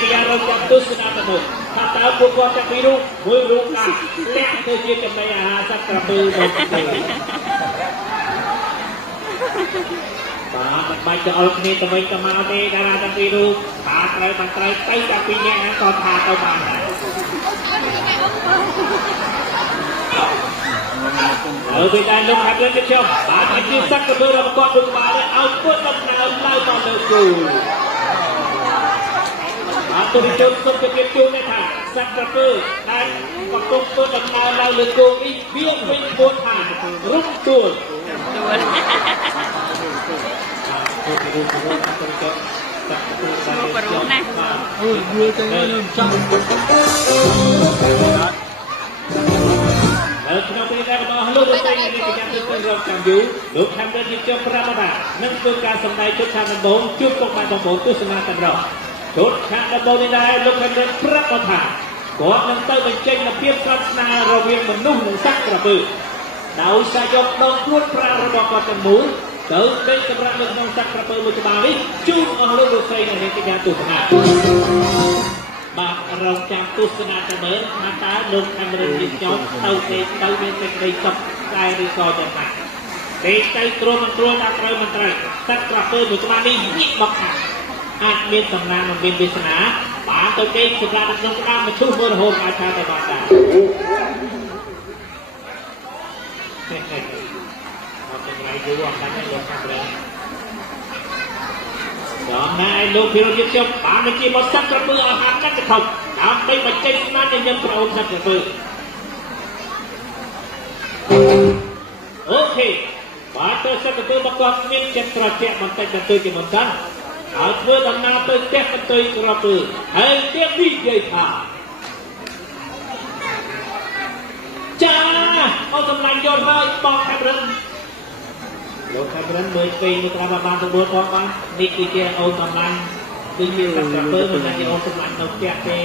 នេះគេរកចាប់ទស្សនាទៅមុខថាតើពួកគាត់ចាប់ពីរូបមួយរូបណាលាក់ទៅជាចំណីអាហារសត្វក្រពើមកទេបាទបាច់ទៅអល់គ្នាទៅវិញទៅមកទេតារាទាំងពីររូបថាត្រូវបានត្រូវទៅតែពីរនាក់ហ្នឹងក៏ថាទៅបានដែរពេលដែលលោកហាត់lênចុះបាទអាជីពសក្តិភាពរបស់គាត់ដូចបានឲ្យពុតដំណើរឡើងមកលើគូបាទទូរទស្សន៍សុខភាពជួនថាសក្តិភាពដែលកំពុងពុតដំណើរឡើងលើគូនេះវាវិញពោលថារុំទួលបរុណាអូយយល់ទៅខ្ញុំចង់ក្នុងពេលដែលរបស់លោកលោកស្រីនៃកិច្ចការទៅរកចាំយូរលោកខាំដិនជាចុះប្រាប់ថានឹងធ្វើការសម្ដែងជុតខាងដំបូងជួបពុកម៉ែបងប្អូនទស្សនាទាំងរកជុតខាងដំបូងនេះដែរលោកខាំដិនប្រាប់ថាគាត់នឹងទៅបញ្ចេញនូវភាពស្និទ្ធស្នាលរវាងមនុស្សនិងសត្វក្រពើដោយសារយកដងខ្លួនប្រាំរបស់គាត់ទាំងមូលទៅដេកសម្រាប់នៅក្នុងសត្វក្រពើមួយក្បាលនេះជូនអស់លោកលោកស្រីនៃកិច្ចការទស្សនាបាទរងចាំទស្សនាទៅមើលថាតើលោកខាំរិនជាចុងទៅមានសេចក្តីសុខតែឬក៏យ៉ាងណាពេលទៅទ្រាំមិនត្រូវដាក់ត្រូវមិនត្រូវសត្វក្រពើមួយក្បាលនេះញាក់មកអាចមានសំណាងនិងមានវាសនាបានទៅដេកសម្រាប់នៅក្នុងក្បាលមកឈូសមើលរហូតអាចថាទៅបានដែរអត់ទាំងไรយូរអត់ដឹងទេលោកខាំរិនដល់ណែលោកភិរយុទ្ធខ្ញុំបានជាមកសត្វក្រពើអាហារកាត់កថុកដើម្បីបញ្ចេញស្នាដៃញញឹមប្រអូនសត្វក្រពើអូខេបាទទៅសត្វក្រពើមកគាត់មានចិត្តត្រជាក់បន្តិចបន្តួចជាមុនសិនហើយធ្វើដំណើរទៅផ្ទះបន្ទុយក្រពើហើយទៀតនិយាយថាចាអត់សម្លាញ់យកហើយបងខាំរិនលោកខាំរិនមើលពេញមកតាមបានទៅ4ផងបាននេះគឺជាអូនសម្លាញ់គឺមានសត្វក្រពើមិនថាជាអូនសម្លាញ់នៅផ្ទះទេ